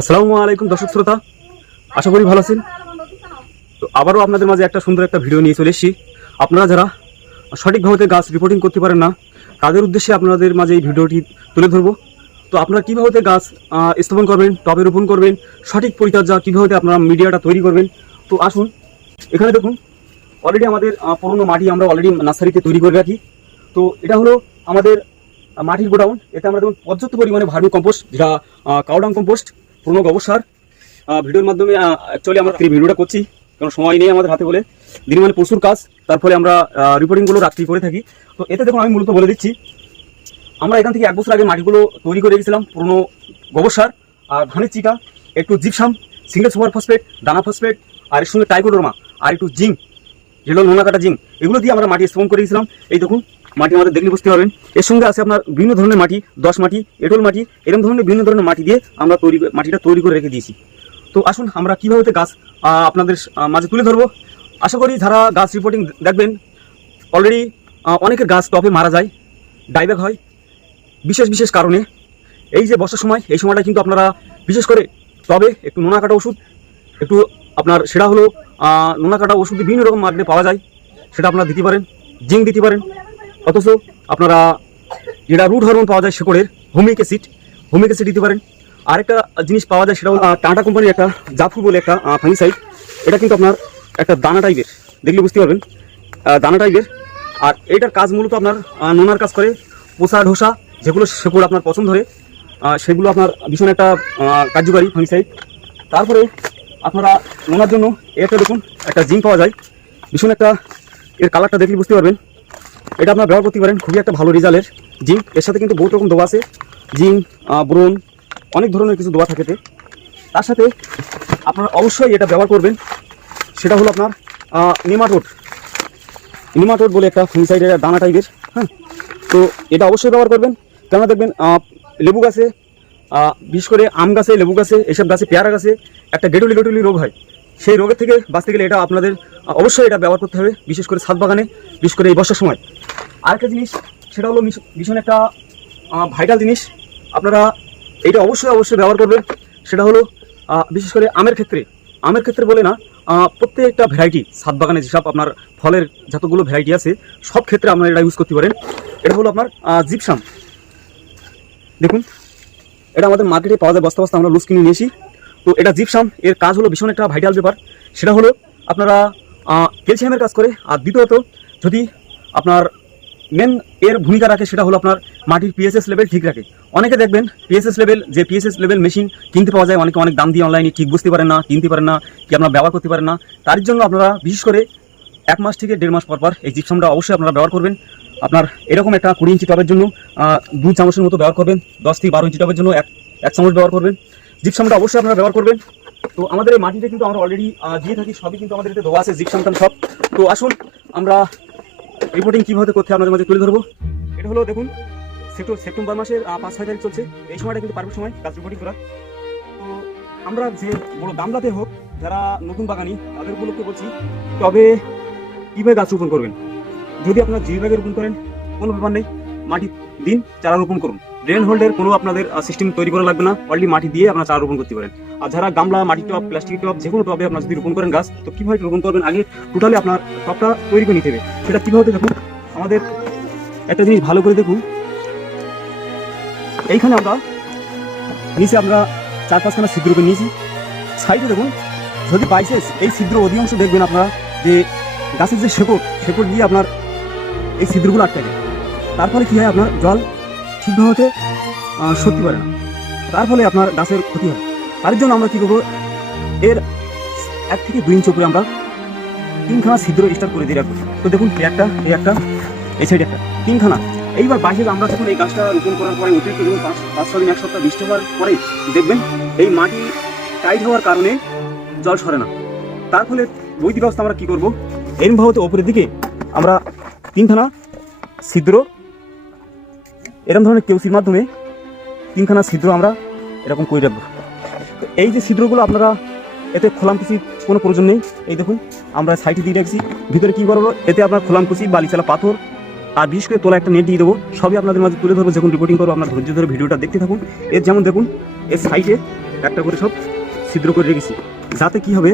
আসসালামু আলাইকুম, দর্শক শ্রোতা। আশা করি ভালো আছেন। তো আবারও আপনাদের মাঝে একটা সুন্দর একটা ভিডিও নিয়ে চলে এসেছি। আপনারা যারা সঠিকভাবে গাছ রিপোর্টিং করতে পারেন না, তাদের উদ্দেশ্যে আপনাদের মাঝে এই ভিডিওটি তুলে ধরবো। তো আপনারা কীভাবে গাছ স্থাপন করবেন টবে রোপণ করবেন, সঠিক পরিচর্যা কীভাবে আপনারা মিডিয়াটা তৈরি করবেন। তো আসুন, এখানে দেখুন অলরেডি আমাদের পুরনো মাটি আমরা অলরেডি নার্সারিতে তৈরি করে রাখি। তো এটা হলো আমাদের মাটির গোডাউন। এতে আমরা দেখুন পর্যাপ্ত পরিমাণে ভার্মি কম্পোস্ট যেটা কাউডাং কম্পোস্ট পুরনো গোবর সার ভিডিওর মাধ্যমে অ্যাকচুয়ালি আমরা ভিডিওটা করছি, কারণ সময় নেই আমাদের হাতে বলে। দিন মানে প্রচুর কাজ, তার ফলে আমরা রিপোর্টিংগুলো রাত্রি করে থাকি। তো এতে দেখুন, আমি মূলত বলে দিচ্ছি, আমরা এখান থেকে এক বছর আগে মাটিগুলো তৈরি করে রেখেছিলাম, পুরনো গোবর সার, আর ধানের চিটা একটু জিপসাম সিঙ্গেল সুপার ফসফেট দানা ফসফেট আর এর সঙ্গে টাইকোডোরমা আর একটু জিঙ্ক যেগুলো নোনা কাটা জিঙ্ক এগুলো দিয়ে আমরা মাটি স্থাপন করে গেছিলাম এই দেখুন মাটি আমাদের দেখলে বুঝতে পারবেন। এর সঙ্গে আছে আপনার বিভিন্ন ধরনের মাটি, দশ মাটি, এঁটল মাটি, এরকম ধরনের বিভিন্ন ধরনের মাটি দিয়ে আমরা তৈরি মাটিটা তৈরি করে রেখে দিয়েছি। তো আসুন আমরা কীভাবে গাছ আপনাদের মাঝে তুলে ধরবো। আশা করি যারা গাছ রিপোর্টিং দেখবেন অলরেডি অনেকের গাছ টপে মারা যায় ডাইব্যাক হয়, বিশেষ বিশেষ কারণে। এই যে বর্ষার সময়, এই সময়টা কিন্তু আপনারা বিশেষ করে টবে একটু নোনা কাটা ওষুধ, একটু আপনার সেটা হলো নোনা কাটা ওষুধ বিভিন্ন রকম মার্কেটে পাওয়া যায়, সেটা আপনারা দিতে পারেন, জিঙ্ক দিতে পারেন অথচ আপনারা যেটা রুট হরমোন পাওয়া যায় শেকড়ের হোমিক অ্যাসিড হোমিক অ্যাসিড দিতে পারেন। আরেকটা জিনিস পাওয়া যায় সেটা হলো টাটা কোম্পানির একটা জাফু বলে একটা ফাঙ্গিসাইড এটা কিন্তু আপনার একটা দানা টাইপের দেখলে বুঝতে পারবেন। দানা টাইপের আর এটার কাজ মূলত আপনার নোনার কাজ করে, পোষা, ঢোসা, যেগুলো শেকড় আপনার পছন্দ হয় সেগুলো আপনার ভীষণ একটা কার্যকারী ফাঙ্গিসাইড তারপরে আপনারা নোনার জন্য এটা দেখুন, একটা জিঙ্ক পাওয়া যায়। ভীষণ একটা, এর কালারটা দেখলে বুঝতে পারবেন। এটা আপনারা ব্যবহার করতে পারেন, খুবই একটা ভালো রেজাল্টের জিঙ্ক, এর সাথে কিন্তু বহুত রকম দোয়া আছে। জিঙ্ক ব্রোন অনেক ধরনের কিছু দোয়া থাকে এতে। তার সাথে আপনারা অবশ্যই এটা ব্যবহার করবেন। সেটা হলো আপনার নিমাটোড। নিমাটোড বলে একটা ফিনসাইডের দানা টাইপের হ্যাঁ? তো এটা অবশ্যই ব্যবহার করবেন। কেননা দেখবেন লেবু গাছে বিশেষ করে আম গাছে, লেবু গাছে, এসব গাছে পেয়ারা গাছে একটা গেটুলি গেটুলি রোগ হয়। সেই রোগের থেকে বাঁচতে গেলে এটা আপনাদের, অবশ্যই এটা ব্যবহার করতে হবে, বিশেষ করে ছাদ বাগানে, বিশেষ করে এই বর্ষার সময়। আরেকটা জিনিস, সেটা হলো ভীষণ একটা ভাইটাল জিনিস। আপনারা এটা অবশ্যই অবশ্যই ব্যবহার করবেন। সেটা হলো বিশেষ করে আমের ক্ষেত্রে। আমের ক্ষেত্রে বলে না প্রত্যেকটা ভ্যারাইটি ছাদ বাগানে যেসব আপনার ফলের যতগুলো ভ্যারাইটি আছে, সব ক্ষেত্রে আপনারা এটা ইউজ করতে পারেন। এটা হলো আপনার জিপসাম দেখুন, এটা আমাদের মার্কেটে পাওয়া যায়, বস্তা বস্তা আমরা লুজ কিনে নিয়েছি তো এটা জিপসাম এর কাজ হলো ভীষণ একটা ভাইটাল ব্যাপার। সেটা হলো আপনারা ক্যালসিয়ামের কাজ করে, আর দ্বিতীয়ত, যদি আপনার মেন এর ভূমিকা রাখে সেটা হলো আপনার মাটির পিএসএস লেভেল ঠিক রাখে। অনেকে দেখবেন পিএসএস লেভেল যে পিএসএস লেভেল মেশিন কিনতে পাওয়া যায়, অনেকে অনেক দাম দিয়ে অনলাইনে ঠিক বুঝতে পারেন না, কিনতে পারেন না, কি আপনারা ব্যবহার করতে পারেন না। তার জন্য আপনারা, বিশেষ করে এক মাস থেকে দেড় মাস পর পর এই জিপসামটা অবশ্যই আপনারা ব্যবহার করবেন। আপনার এরকম একটা কুড়ি ইঞ্চি টবের জন্য দু চামচের মতো ব্যবহার করবেন, দশ থেকে বারো ইঞ্চি টবের জন্য এক এক চামচ ব্যবহার করবেন। জিপসামটা অবশ্যই আপনারা ব্যবহার করবেন। তো আমাদের এই মাটিতে কিন্তু আমরা অলরেডি দিয়ে থাকি, সবই কিন্তু আমাদের এতে দেওয়া আছে জিপসাম সব। তো আসুন, আমরা রিপোর্টিং কীভাবে করতে আপনাদের মাঝে তুলে ধরবো। এটা হলো, দেখুন সেপ্টেম্বর সেপ্টেম্বর মাসের পাঁচ ছয় তারিখ চলছে। এই সময়টা কিন্তু পারফেক্ট সময়, গাছ রিপোর্টিং করা তো আমরা যে বড় দামলাতে হোক, যারা নতুন বাগানি, তাদের উপলক্ষে বলছি, তবে কীভাবে গাছ রোপণ করবেন? যদি আপনারা যেভাবে রোপণ করেন, কোনো ব্যাপার নেই। মাটি দিন, চারা রোপণ করুন। ড্রেন হোল্ডের কোনো আপনাদের সিস্টেম তৈরি করা লাগবে না। অলরেডি মাটি দিয়ে আপনারা চারা রোপণ করতে পারেন। আর যারা গামলা, মাটি টব প্লাস্টিক টব, যে কোনো টবে আপনারা যদি রোপণ করেন গাছ, তো কীভাবে রোপণ করবেন? আগে টোটালি আপনার টবটা তৈরি করে নিতে হবে। সেটা কীভাবে দেখুন, আমাদের একটা জিনিস ভালো করে দেখুন। এইখানে আমরা নিচে আমরা চার পাঁচখানা ছিদ্র করে নিয়েছি। সাইডে দেখুন, যদি বাইসেস এই ছিদ্র অধিকাংশ দেখবেন আপনারা, যে গাছের যে শেকড় শেকড় দিয়ে আপনার এই ছিদ্রগুলো আটকে যায়। তার কী হয়, আপনার জল আহ, সত্যি পারে না। তার ফলে আপনার গাছের ক্ষতি হয়। তার জন্য আমরা কী করব? এর এক থেকে দুই ইঞ্চ উপরে আমরা তিনখানা ছিদ্র স্টার্ট করে দিয়ে রাখব। তো দেখুন এই একটা এই একটা এই সাইডে একটা। তিনখানা। এইবার বাইরে আমরা যখন এই গাছটা রোপণ করার পরে অতিরিক্ত যখন পাঁচ পাঁচ ছয় দিন এক সপ্তাহ বৃষ্টি হওয়ার পরে দেখবেন এই মাটি টাইট হওয়ার কারণে জল সরে না। তার ফলে বৈদ্যুতিক ব্যবস্থা আমরা কী করব? এরমভাবে ওপরের দিকে আমরা তিনখানা ছিদ্র এরকম ধরনের কেউসির মাধ্যমে তিনখানা ছিদ্র আমরা এরকম করে রাখব। এই যে ছিদ্রগুলো আপনারা এতে খোলামকুচি কোনো প্রয়োজন নেই। এই দেখুন, আমরা সাইডে দিয়ে রাখছি। ভিতরে কী করব এতে আপনার খোলামকুচি বালিচালা পাথর আর বিশেষ করে তোলা একটা নেট দিয়ে দেবো। সবই আপনাদের মাঝে তুলে ধরবো, যখন রিপোর্টিং করব, আপনার ধৈর্য ধরে ভিডিওটা দেখতে থাকুন। এর যেমন দেখুন, এর সাইডে একটা করে সব ছিদ্র করে রেখেছি। যাতে কি হবে,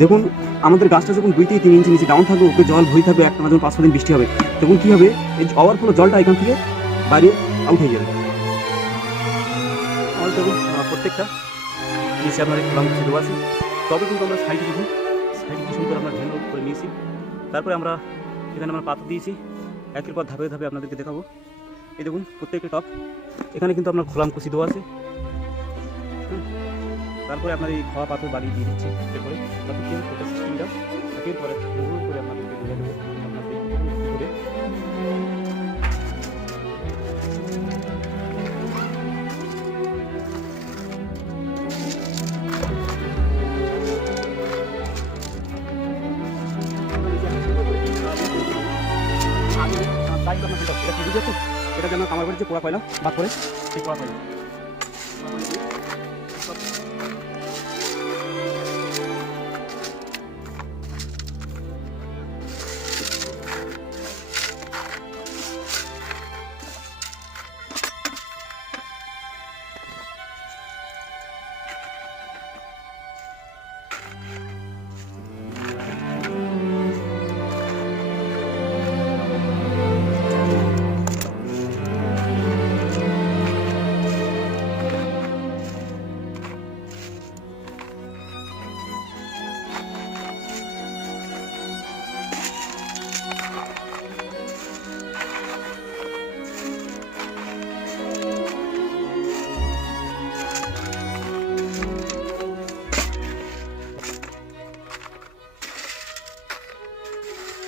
দেখুন, আমাদের গাছটা যখন দুই থেকে তিন ইঞ্চি নিচে ডাউন থাকবে ওকে জল ভরে থাকবে, একটা যখন পাঁচ দিন বৃষ্টি হবে। তখন কী হবে, এই ওভারফ্লো জলটা এখান থেকে বাইরে হয়ে যাবে আমাদের দেখুন প্রত্যেকটা নিচে আপনার খোলাম দেওয়া আছে। তবে কিন্তু আমরা সাইডে দেখুন সাইডে কি সুন্দর আমরা ঢেল করে নিয়েছি। তারপরে আমরা এখানে আমরা পাথর দিয়েছি। একের পর ধাপে ধাপে আপনাদেরকে দেখাবো। এই দেখুন, প্রত্যেকটা টপ। এখানে কিন্তু আপনার খোলাম কুচি দেওয়া আছে। তারপরে আপনার এই খাওয়া পাথর বাড়ি দিয়ে দিচ্ছে। এরপরে তারপর কি হবে সিস্টেমটা একের পরে এটা কামার আমার বাড়িতে পোড়া কয়লা? ভাগ করে। সেই পোড়া কয়লা।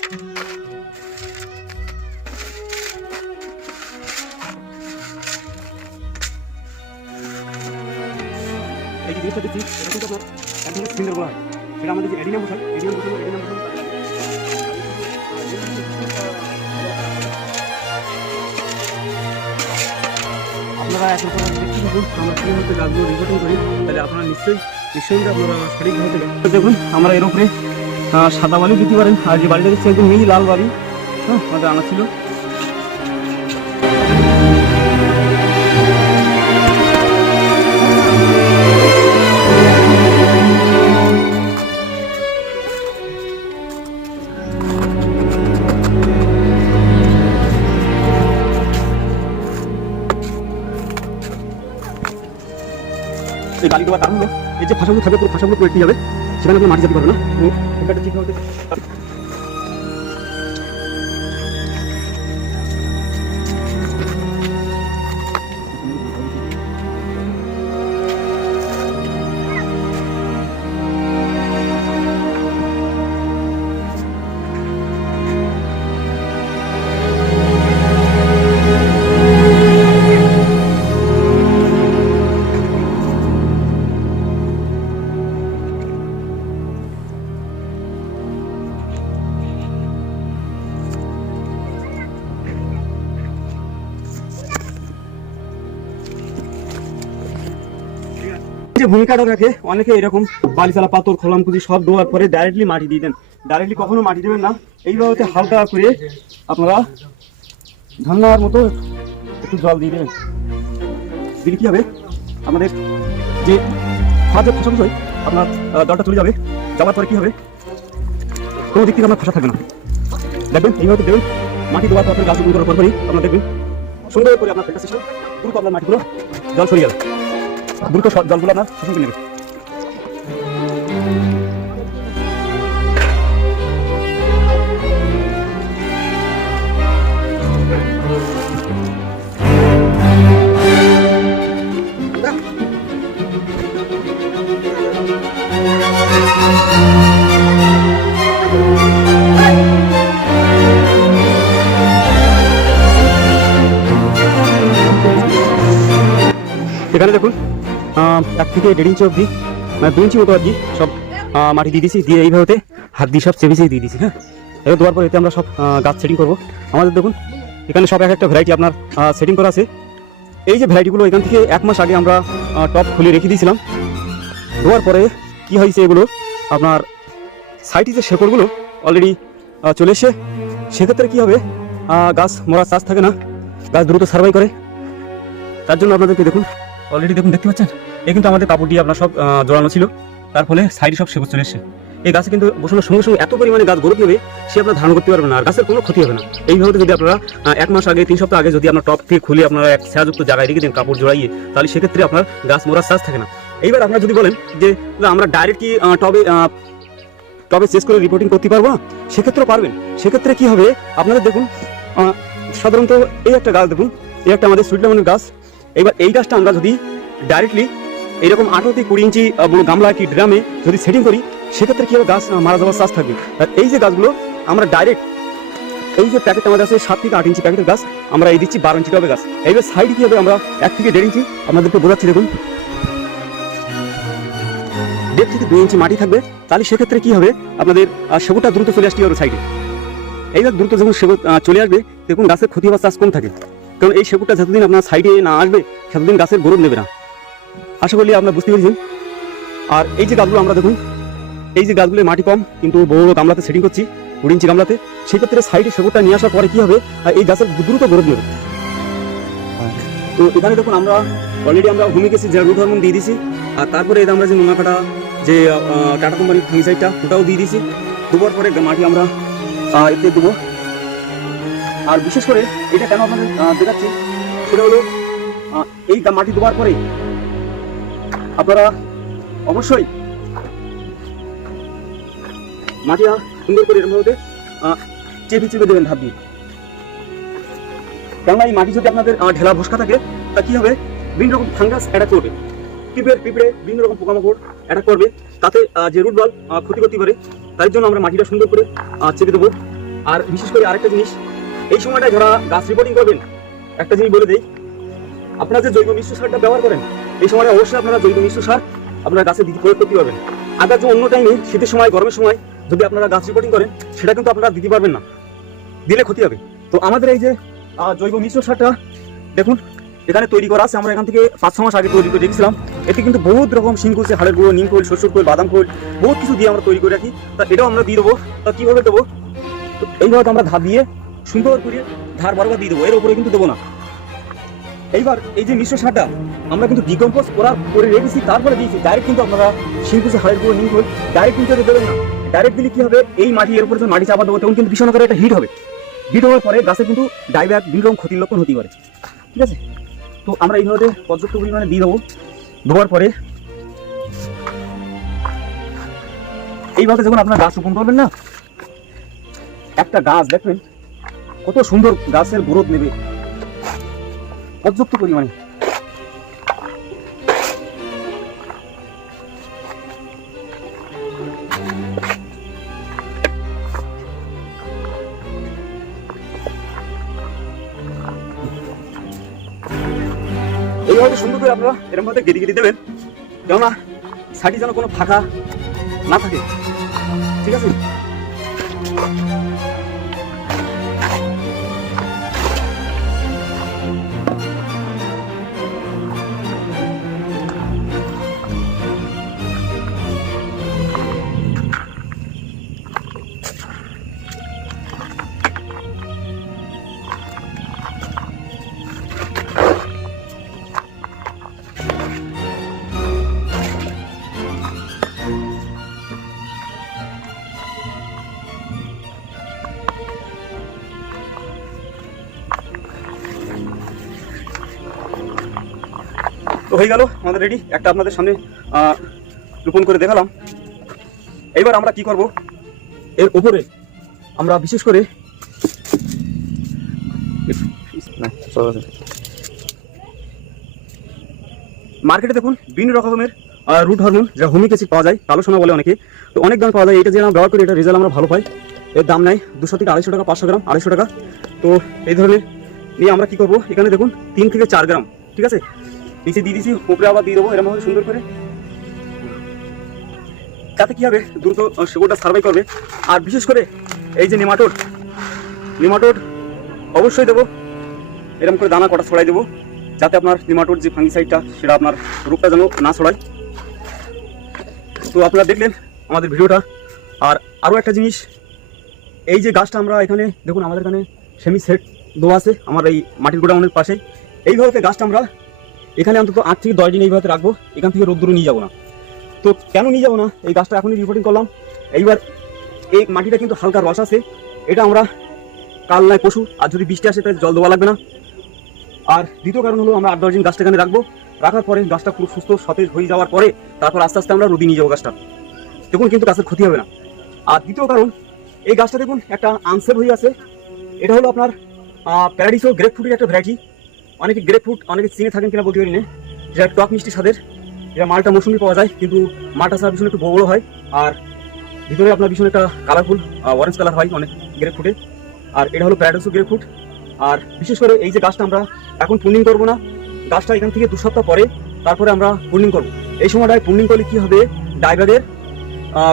এই যে জিনিসটা দিচ্ছি এটা কিন্তু আপনার? এক ধরনের সিলিন্ডার বলা হয় সেটা আমাদের যে এডিনাম বসাই এডিনাম বসানো এডিনাম বসানো আপনারা এখন আমরা মধ্যে গাছগুলো রিপোর্টিং করি। তাহলে আপনারা নিশ্চয়ই নিশ্চয়ই আপনারা সঠিকভাবে দেখুন, আমরা এর উপরে সাদা বালি দিতে পারেন। আর যে বাড়িটা দেখছি একদম মিহি লাল বাড়ি হ্যাঁ আমাদের আনা ছিল। এই কারণ হলো এই যে ফাঁসাগুলো থাকবে, পুরো ফাঁসাগুলো একটি যাবে చిరంగా మాట చెప్పగలరా যে ভূমিকাটা রাখে, অনেকে এরকম বালিশালা পাথর কুচি সব দেওয়ার পরে ডাইরেক্টলি মাটি দিয়ে দেন। ডাইরেক্টলি কখনো মাটি দেবেন না। এইভাবে হালকা করে আপনারা ধান্নার মতো একটু জল দিয়ে দেবেন। দিলে কি হবে? আমাদের যে খাদ্য ফসল হয় আপনার জলটা চলে যাবে। যাওয়ার পরে কি হবে? কোনো দিক থেকে আপনার ফাঁসা থাকবে না। দেখবেন, এইভাবে দেবেন, মাটি দেওয়ার পর গাছ করার পরপরই আপনার দেখবেন সুন্দর করে আপনার ফিল্টার সিস্টেম দ্রুত আপনার মাটিগুলো জল সরিয়ে যাবে। দ্রুত জলগুলো আপনার শোষণ করে নেবে। থেকে দেড় ইঞ্চি অবধি মানে দু ইঞ্চি মতো কি, সব মাটি দিয়ে দিয়েছি দিয়ে এইভাবে হাত দিয়ে সব চেপে চেপে দিয়ে দিয়েছি হ্যাঁ? এবার দেওয়ার পর এতে আমরা সব গাছ সেটিং করব। আমাদের দেখুন, এখানে সব এক একটা ভ্যারাইটি আপনার সেটিং করা আছে। এই যে ভ্যারাইটিগুলো এখান থেকে এক মাস আগে আমরা টপ খুলে রেখে দিয়েছিলাম। দেওয়ার পরে কি হয়েছে এগুলো? আপনার সাইডে যে শেকড়গুলো অলরেডি চলে এসে সেক্ষেত্রে কী হবে? গাছ মরার চাষ থাকে না। গাছ দ্রুত সার্ভাই করে। তার জন্য আপনাদেরকে দেখুন অলরেডি দেখুন, দেখতে পাচ্ছেন? এই কিন্তু আমাদের কাপড় দিয়ে আপনার সব জড়ানো ছিল। তার ফলে সাইডে সব সেবক চলে এসছে। এই গাছে কিন্তু বসানোর সঙ্গে সঙ্গে এত পরিমাণে গাছ গ্রোথ নেবে, সে আপনার ধারণ করতে পারবে না, আর গাছের কোনো ক্ষতি হবে না। এইভাবে যদি আপনারা এক মাস আগে, তিন সপ্তাহ আগে যদি আপনার টপ থেকে খুলে আপনারা এক ছায়াযুক্ত জায়গায় রেখে দেন কাপড় জড়াইয়ে, তাহলে সেক্ষেত্রে আপনার গাছ মরার চান্স থাকে না। এইবার আপনারা যদি বলেন যে আমরা ডাইরেক্ট কি টবে টবে শেষ করে রিপোর্টিং করতে পারব না? সেক্ষেত্রেও পারবেন। সেক্ষেত্রে কি হবে, আপনাদের দেখুন সাধারণত এই একটা গাছ দেখুন, এই একটা আমাদের সুইট গাছ। এবার এই গাছটা আমরা যদি ডাইরেক্টলি এইরকম আঠেরো থেকে কুড়ি ইঞ্চি বড় গামলা কি ড্রামে যদি সেটিং করি সেক্ষেত্রে কি হবে? গাছ মারা যাওয়ার চান্স থাকবে। আর এই যে গাছগুলো আমরা ডাইরেক্ট এই যে প্যাকেট আমাদের আছে সাত থেকে আট ইঞ্চি প্যাকেটের গাছ আমরা এই দিচ্ছি বারো ইঞ্চি টবে গাছ। এইবার সাইড কি হবে? আমরা এক থেকে দেড় ইঞ্চি আপনাদেরকে বোঝাচ্ছি দেখুন। দেড় থেকে দুই ইঞ্চি মাটি থাকবে। তাহলে সেক্ষেত্রে কি হবে? আপনাদের আহ, সেগুনটা দ্রুত চলে আসতে হবে সাইডে এইবার দ্রুত যখন সেগুন চলে আসবে দেখুন গাছের ক্ষতি হওয়ার চান্স কম থাকে। কারণ এই সেগুনটা যতদিন আপনার সাইডে না আসবে ততদিন গাছের গ্রোথ নেবে না। আশা করি আপনারা বুঝতে পেরেছেন আর এই যে গাছগুলো আমরা দেখুন, এই যে গাছগুলো মাটি কম, কিন্তু বড় বড় গামলাতে সেটিং করছি কুড়ি ইঞ্চি গামলাতে সেক্ষেত্রে সাইডে সেগুনটা নিয়ে আসার পরে কি হবে এই গাছের দ্রুত গ্রোথ নেবে তো এখানে দেখুন আমরা অলরেডি আমরা ভূমি গেছি যে রুট হরমোন দিয়ে দিছি আর তারপরে যে আমরা যে নোনা কাটা, যে টাটা কোম্পানির ফাঙ্গিসাইডটা ওটাও দিয়ে দিছি দুবার পরে মাটি আমরা এতে দেবো। আর বিশেষ করে এটা কেন আপনাদের দেখাচ্ছি, সেটা হলো এই মাটি দেওয়ার পরে আপনারা অবশ্যই মাটিটা সুন্দর করে এরকম ভাবে আহ, চেপে চেপে দেবেন ধাপ দিয়ে কেননা এই মাটি যদি আপনাদের ঢেলা ভস্কা থাকে তা কি হবে? বিভিন্ন রকম ফাঙ্গাস অ্যাটাক করবে। পিঁপড়ে পিঁপড়ে বিভিন্ন রকম পোকামাকড় অ্যাটাক করবে। তাতে যে রুট বল ক্ষতি করতে পারে তাই জন্য আমরা মাটিটা সুন্দর করে চেপে দেবো। আর বিশেষ করে আরেকটা জিনিস এই সময়টা যারা গাছ রিপোর্টিং করবেন একটা জিনিস বলে দেই আপনারা যে জৈব মিশ্র সারটা ব্যবহার করেন এই সময় অবশ্যই আপনারা জৈব মিশ্র সার আপনারা গাছে দিতে প্রয়োগ করতে পারবেন। আগার যে অন্য টাইমে শীতের সময়, গরমের সময় যদি আপনারা গাছ রিপোর্টিং করেন, সেটা কিন্তু আপনারা দিতে পারবেন না। দিলে ক্ষতি হবে। তো আমাদের এই যে জৈব মিশ্র সারটা, দেখুন, এখানে তৈরি করা আছে। আমরা এখান থেকে পাঁচ ছ মাস আগে তৈরি করে রেখেছিলাম এতে কিন্তু বহুত রকম শিংকুচি, হাড়ের গুঁড়ো, নিম খোল শস্যর খোল, বাদাম খোল, বহুত কিছু দিয়ে আমরা তৈরি করে রাখি। তা এটাও আমরা দিয়ে দেবো। তা কীভাবে দেবো? এইভাবে আমরা ধাপ দিয়ে সুন্দর করে ধার বারবার দিয়ে দেবো। এর উপরে কিন্তু দেবো না। এইবার এই যে মিশ্র সারটা, আমরা কিন্তু ডিকম্পোজ করার করে রেখেছি তারপরে দিয়েছি। ডাইরেক্ট কিন্তু আপনারা শিংকুচি হাড়ের গুঁড়ো খোল ডাইরেক্ট কিন্তু দেবেন না। ডাইরেক্ট দিলে কি হবে? এই মাটি, এর উপরে মাটি চাপা দেবো, তখন কিন্তু ভীষণ করে একটা হিট হবে। হিট হওয়ার পরে গাছে কিন্তু ডাইব্যাক বিভিন্ন রকম ক্ষতির লক্ষণ হতে পারে। ঠিক আছে? তো আমরা এইভাবে পর্যাপ্ত পরিমাণে দিয়ে দেবো। দেওয়ার পরে এইভাবে যখন আপনার গাছ রোপণ করবেন না, একটা গাছ দেখবেন, কত সুন্দর গাছের গ্রোথ নেবে। পর্যাপ্ত পরিমাণে এইভাবে সুন্দর করে আপনারা এরকম ভাবে গেড়ে গেড়ে দেবেন, কেননা, সাইডে যেন কোনো ফাঁকা না থাকে। ঠিক আছে? হয়ে গেল আমাদের রেডি একটা আপনাদের সামনে রোপণ করে দেখালাম। এইবার আমরা কি করব? এর উপরে আমরা বিশেষ করে মার্কেটে দেখুন, বিভিন্ন রকমের রুট হরমোন যা হোমিক অ্যাসিড পাওয়া যায়, কালো সোনা বলে অনেকে। তো অনেক দাম পাওয়া যায় এটা যে আমরা ব্যবহার করি, এটা রেজাল্ট আমরা ভালো পাই। এর দাম নেয় দুশো থেকে আড়াইশো টাকা, পাঁচশো গ্রাম, আড়াইশো টাকা। তো এই ধরনের নিয়ে আমরা কি করব? এখানে দেখুন, তিন থেকে চার গ্রাম, ঠিক আছে? নিচে দিয়ে দিয়েছি, উপরে আবার দিয়ে দেবো এরকম ভাবে সুন্দর করে। তাতে কি হবে? দ্রুত সেগুলোটা সার্ভাই করবে। আর বিশেষ করে এই যে নেমাটোড নেমাটোড অবশ্যই দেবো। এরকম করে দানা কটা ছড়াই দেবো, যাতে আপনার নেমাটোড যে ফাঙ্গিসাইডটা সেটা আপনার রোগটা যেন না ছড়ায়। তো আপনারা দেখলেন আমাদের ভিডিওটা। আর আরও একটা জিনিস, এই যে গাছটা আমরা এখানে, দেখুন আমাদের এখানে সেমি সেট দেওয়া আছে, আমার এই মাটির গোডাউনের পাশে। এইভাবে গাছটা আমরা এখানে অন্তত আট থেকে দশ দিন এইভাবে রাখব, এখান থেকে রোদ্দুরে নিয়ে যাব না। তো কেন নিয়ে যাব না? এই গাছটা এখনই রিপোর্টিং করলাম। এইবার এই মাটিটা কিন্তু হালকা রস আছে, এটা আমরা কাল নয় পশু, আর যদি বৃষ্টি আসে তাহলে জল দেওয়া লাগবে না। আর দ্বিতীয় কারণ হলো আমরা আট দশ দিন গাছটা এখানে রাখব। রাখার পরে গাছটা পুরো সুস্থ, সতেজ হয়ে যাওয়ার পরে তারপর আস্তে আস্তে আমরা রোদি নিয়ে যাব গাছটা। দেখুন কিন্তু গাছের ক্ষতি হবে না। আর দ্বিতীয় কারণ, এই গাছটা দেখুন একটা আনসেভ হয়ে আছে। এটা হলো আপনার প্যারাডিসো গ্রেপ ফ্রুটের একটা ভ্যারাইটি অনেকে গ্রেপ ফ্রুট অনেকে চিনে থাকেন কিনা বলতে পারি না। যেটা টক মিষ্টি স্বাদের এটা মালটা মৌসুমি পাওয়া যায়, কিন্তু মালটা ছাড়া ভীষণ একটু বড় হয়। আর ভিতরে আপনার ভীষণ একটা কালারফুল অরেঞ্জ কালার হয় অনেক গ্রেপ ফ্রুটে আর এটা হলো প্যারাডিসো গ্রেপ ফ্রুট আর বিশেষ করে এই যে গাছটা আমরা এখন পুর্নিং করব না, গাছটা এখান থেকে দু সপ্তাহ পরে তারপরে আমরা পুর্নিং করব। এই সময়টায় পুর্নিং করলে কী হবে? ডাইবাগের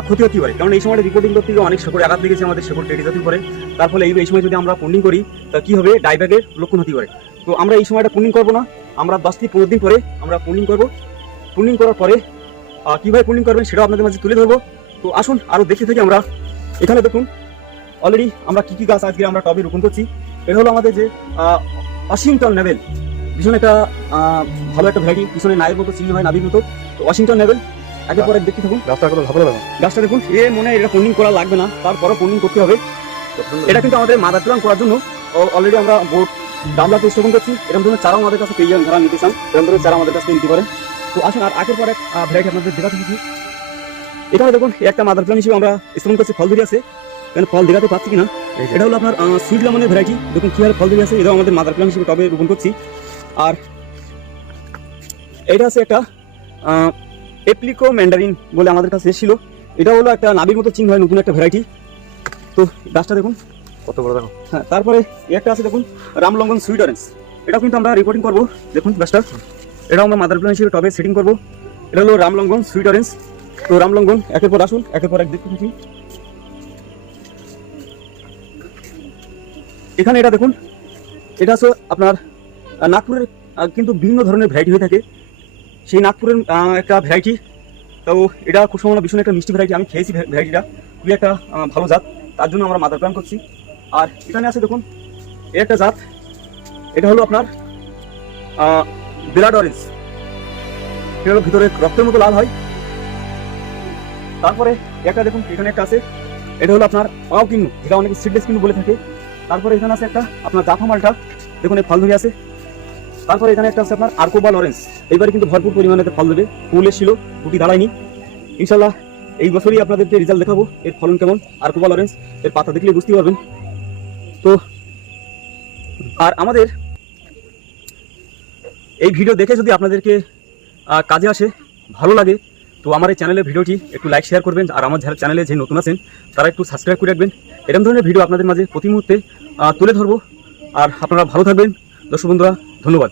ক্ষতি হতে পারে। কারণ এই সময়টা রিপোর্টিং করতে গিয়ে অনেক শেকড় আঘাত লেগেছে আমাদের, শেকড় কেটে যেতে পারে। তার ফলে এই সময় যদি আমরা পুর্নিং করি, তা কি হবে? ডাইব্যাগের লক্ষণ হতে পারে। তো আমরা এই সময়টা পুর্নিং করব না। আমরা দশ থেকে পনেরো দিন পরে আমরা পুর্নিং করব। পুর্নিং করার পরে কীভাবে পুর্নিং করবেন সেটাও আপনাদের মাঝে তুলে ধরবো। তো আসুন আরও দেখতে থাকি আমরা। এখানে দেখুন অলরেডি আমরা কী কী গাছ আজকে আমরা টবে রোপণ করছি। এটা হলো আমাদের যে ওয়াশিংটন নেভেল ভীষণ একটা ভালো একটা ভ্যারাইটি পিছনে নায়ের মতো চিহ্ন হয় নাবির মতো। তো ওয়াশিংটন নেভেল একের পরে এক দেখতে থাকুন। গাছটা ভালো লাগে গাছটা দেখুন এ মনে হয় এটা পুর্নিং করা লাগবে না। তারপরও পুর্নিং করতে হবে। এটা কিন্তু আমাদের মাদার করার জন্য। অলরেডি আমরা বোট ডাবলাতে স্থাপন করছি এরকম ধরনের চারা আমাদের কাছে পেয়ে যাবেন যারা নিতে চান, এরকম ধরনের চারা আমাদের কাছে নিতে পারেন। তো আসুন, আর আগের পর ভ্যারাইটি আপনাদের দেখাতে থাকি। এখানে দেখুন একটা মাদার প্ল্যান হিসেবে আমরা স্থাপন করছি ফল ধরে আছে। এখানে ফল দেখাতে পাচ্ছি কিনা? এটা হলো আপনার সুইট লেমনের ভ্যারাইটি দেখুন কীভাবে ফল ধরে আছে, এটাও আমাদের মাদার প্ল্যান হিসেবে টবে রোপণ করছি। আর এটা আছে একটা এপ্লিকো ম্যান্ডারিন বলে আমাদের কাছে এসেছিল। এটা হলো একটা নাবির মতো চিহ্ন হয়, নতুন একটা ভ্যারাইটি তো গাছটা দেখুন। কত বড় দেখো হ্যাঁ তারপরে একটা আছে দেখুন, রামলঙ্গন সুইট অরেঞ্জ। এটাও কিন্তু আমরা রিপোর্টিং করব। দেখুন গাছটা এটাও আমরা মাদার প্ল্যান হিসেবে টবে সেটিং করব। এটা হলো রামলঙ্গন সুইট অরেঞ্জ। তো রামলঙ্গন, একের পর আসুন একের পর এক দেখতে থাকি এখানে এটা দেখুন, এটা আছে আপনার নাগপুরের কিন্তু বিভিন্ন ধরনের ভ্যারাইটি হয়ে থাকে। সেই নাগপুরের একটা ভ্যারাইটি তো এটা খুব সম্ভাবনা ভীষণ একটা মিষ্টি ভ্যারাইটি আমি খেয়েছি ভ্যারাইটিটা খুবই একটা ভালো জাত। তার জন্য আমরা মাদার প্ল্যান করছি। আর এখানে আছে দেখুন এর একটা জাত। এটা হলো আপনার ব্লাড অরেঞ্জ। এটা হলো ভিতরে রক্তের মতো লাল হয়। তারপরে একটা দেখুন, এখানে একটা আছে। এটা হলো আপনার পাও কিন্নু। যেটা অনেকে সিডলেস কিন্নু বলে থাকে। তারপরে এখানে আছে একটা, আপনার জাফা মালটা। দেখুন এই ফল ধরে আছে। তারপরে এখানে একটা আছে আপনার আর্কোবাল অরেঞ্জ। এইবারে কিন্তু ভরপুর পরিমাণে ফল দেবে। ফুল এসেছিল গুটি দাঁড়ায়নি। ইনশাল্লাহ এই বছরই আপনাদেরকে রেজাল্ট দেখাবো, এর ফলন কেমন, আর্কোবাল অরেঞ্জ। এর পাতা দেখলে বুঝতে পারবেন। তো, আর আমাদের এই ভিডিও দেখে যদি আপনাদেরকে কাজে আসে, ভালো লাগে, তো আমার এই চ্যানেলের ভিডিওটি একটু লাইক শেয়ার করবেন, আর আমার যারা চ্যানেলে যে নতুন আছেন, তারা একটু সাবস্ক্রাইব করে রাখবেন। এরকম ধরনের ভিডিও আপনাদের মাঝে প্রতি মুহূর্তে তুলে ধরবো। আর আপনারা ভালো থাকবেন। দর্শক বন্ধুরা, ধন্যবাদ।